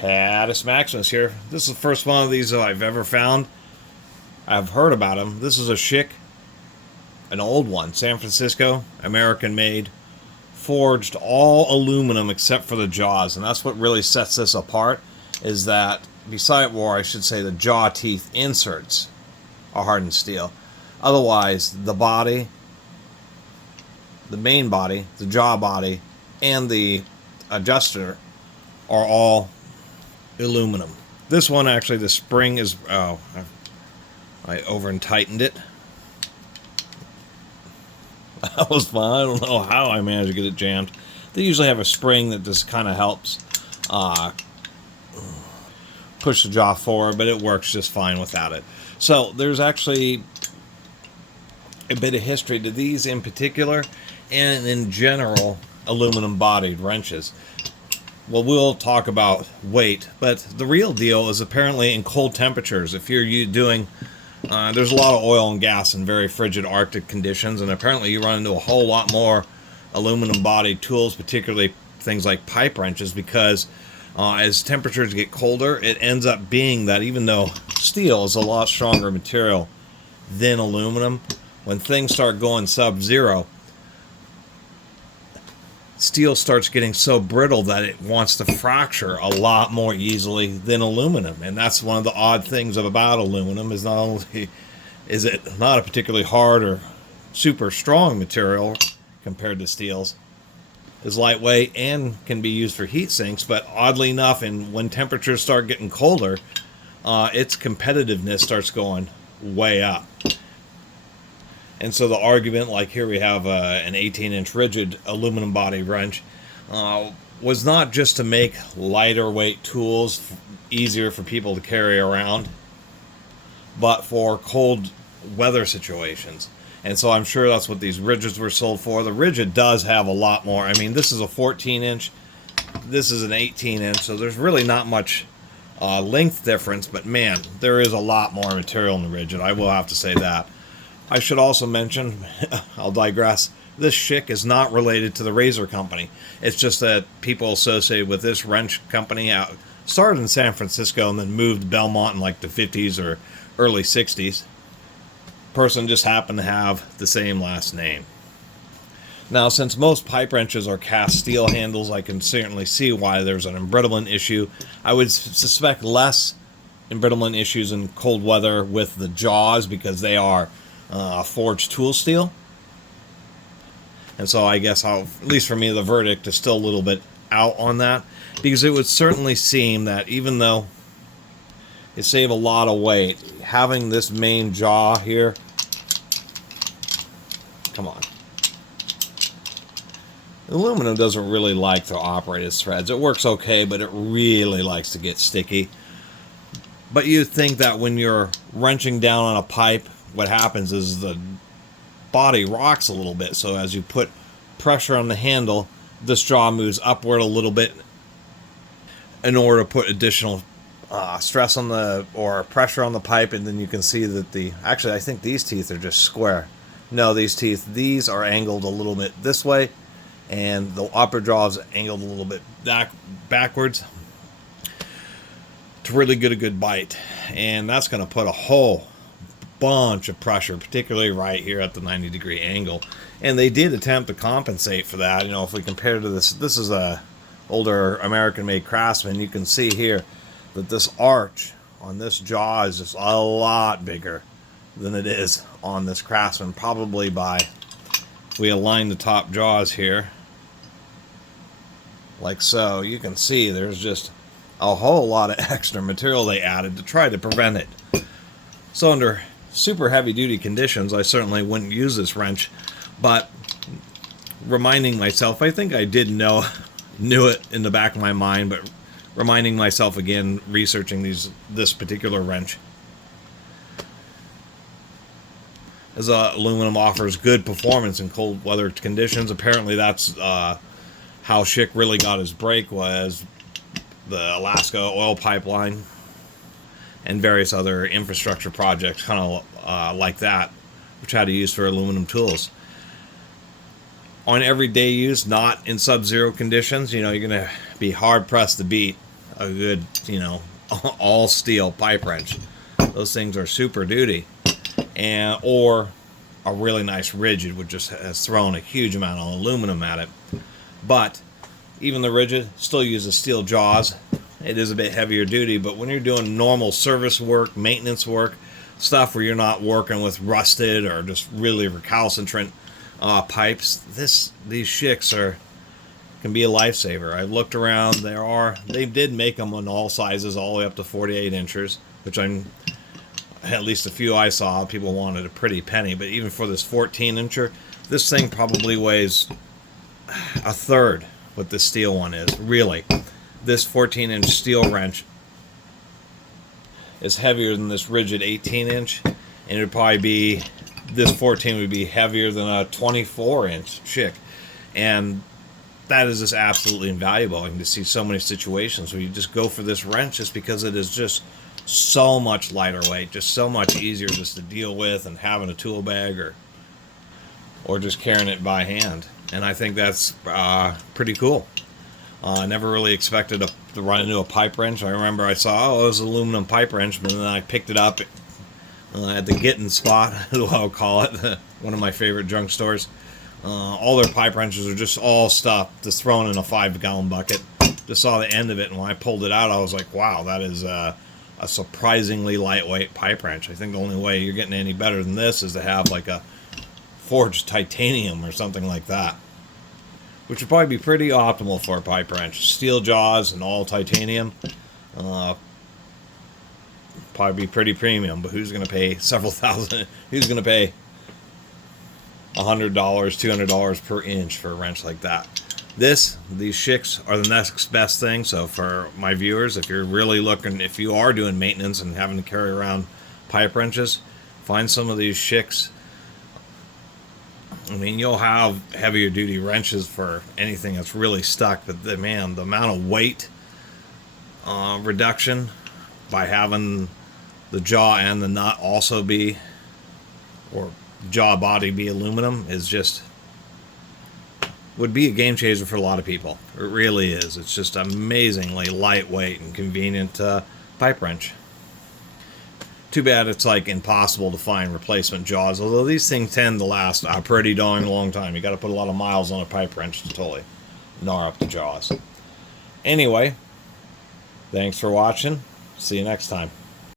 Catus Maximus here. This is the first one of these that I've ever found. I've heard about them. This is a Schick, an old one, San Francisco, American made, forged all aluminum except for the jaws, and that's what really sets this apart, is that beside, or I should say the jaw teeth inserts are hardened steel. Otherwise, the body, the main body, the jaw body, and the adjuster are all aluminum. This one actually, the spring is, I over and tightened it. That was fun. I don't know how I managed to get it jammed. They usually have a spring that just kind of helps push the jaw forward, but it works just fine without it. So there's actually a bit of history to these in particular, and in general aluminum bodied wrenches. Well, we'll talk about weight, but the real deal is apparently in cold temperatures. If you're doing, there's a lot of oil and gas in very frigid Arctic conditions, and apparently you run into a whole lot more aluminum bodied tools, particularly things like pipe wrenches, because as temperatures get colder, it ends up being that even though steel is a lot stronger material than aluminum, when things start going sub-zero, steel starts getting so brittle that it wants to fracture a lot more easily than aluminum. And that's one of the odd things about aluminum, is not only is it not a particularly hard or super strong material compared to steels, is lightweight and can be used for heat sinks, but oddly enough, and when temperatures start getting colder, its competitiveness starts going way up. And so the argument, like here we have an 18-inch rigid aluminum body wrench, was not just to make lighter weight tools easier for people to carry around, but for cold weather situations. And so I'm sure that's what these rigids were sold for. The rigid does have a lot more. I mean, this is a 14-inch, this is an 18-inch, so there's really not much length difference, but man, there is a lot more material in the rigid. I will have to say that. I should also mention, I'll digress, this Schick is not related to the razor company. It's just that people associated with this wrench company started in San Francisco and then moved to Belmont in like the 50s or early 60s. Person just happened to have the same last name. Now, since most pipe wrenches are cast steel handles, I can certainly see why there's an embrittlement issue. I would suspect less embrittlement issues in cold weather with the jaws, because they are forged tool steel. And so I guess at least for me, the verdict is still a little bit out on that, because it would certainly seem that even though it save a lot of weight, having this main jaw here, come on, aluminum doesn't really like to operate as threads. It works okay, but it really likes to get sticky. But you'd think that when you're wrenching down on a pipe, what happens is the body rocks a little bit, so as you put pressure on the handle, this jaw moves upward a little bit in order to put additional stress on the, or pressure on the pipe. And then you can see that actually I think these teeth are just square. No, these are angled a little bit this way, and the upper jaw is angled a little bit backwards to really get a good bite. And that's going to put a whole bunch of pressure, particularly right here at the 90-degree angle. And they did attempt to compensate for that. You know, if we compare to this is a older American-made Craftsman. You can see here that this arch on this jaw is just a lot bigger than it is on this Craftsman. Probably by, if we align the top jaws here, like so, you can see there's just a whole lot of extra material they added to try to prevent it. So under super heavy duty conditions, I certainly wouldn't use this wrench, but reminding myself, I think I did knew it in the back of my mind, but reminding myself again, researching this particular wrench, as aluminum offers good performance in cold weather conditions. Apparently that's how Schick really got his break, was the Alaska oil pipeline and various other infrastructure projects kind of like that, which had to use for aluminum tools. On everyday use, not in sub-zero conditions, you know, you're going to be hard-pressed to beat a good, all steel pipe wrench. Those things are super duty. Or a really nice rigid, which just has thrown a huge amount of aluminum at it. But even the rigid still uses steel jaws. It is a bit heavier duty, but when you're doing normal service work, maintenance work, stuff where you're not working with rusted or just really recalcitrant pipes, these Schicks can be a lifesaver. I've looked around. They did make them in all sizes, all the way up to 48 inches, which at least a few I saw, people wanted a pretty penny. But even for this 14-incher, this thing probably weighs a third what this steel one is. Really, this 14-inch steel wrench is heavier than this rigid 18-inch, and it would probably be, this 14 would be heavier than a 24-inch Schick. And that is just absolutely invaluable. I can just see so many situations where you just go for this wrench just because it is just so much lighter weight, just so much easier just to deal with, and having a tool bag or just carrying it by hand. And I think that's pretty cool. I never really expected to run into a pipe wrench. I remember I saw, it was an aluminum pipe wrench, but then I picked it up at the Getting spot, I'll call it, one of my favorite junk stores. All their pipe wrenches are just all stuff just thrown in a 5-gallon bucket. Just saw the end of it, and when I pulled it out, I was like, wow, that is a surprisingly lightweight pipe wrench. I think the only way you're getting any better than this is to have like a forged titanium or something like that, which would probably be pretty optimal for a pipe wrench. Steel jaws and all titanium, probably be pretty premium. But who's going to pay several thousand? Who's going to pay $100, $200 per inch for a wrench like that? These Schicks are the next best thing. So for my viewers, if you're really looking, if you are doing maintenance and having to carry around pipe wrenches, find some of these Schicks. I mean, you'll have heavier duty wrenches for anything that's really stuck, but the amount of weight reduction by having the jaw and the nut also be, or jaw body be aluminum, is just, would be a game changer for a lot of people. It really is. It's just amazingly lightweight and convenient pipe wrench. Too bad it's like impossible to find replacement jaws, although these things tend to last a pretty darn long time. You got to put a lot of miles on a pipe wrench to totally gnaw up the jaws. Anyway, thanks for watching. See you next time.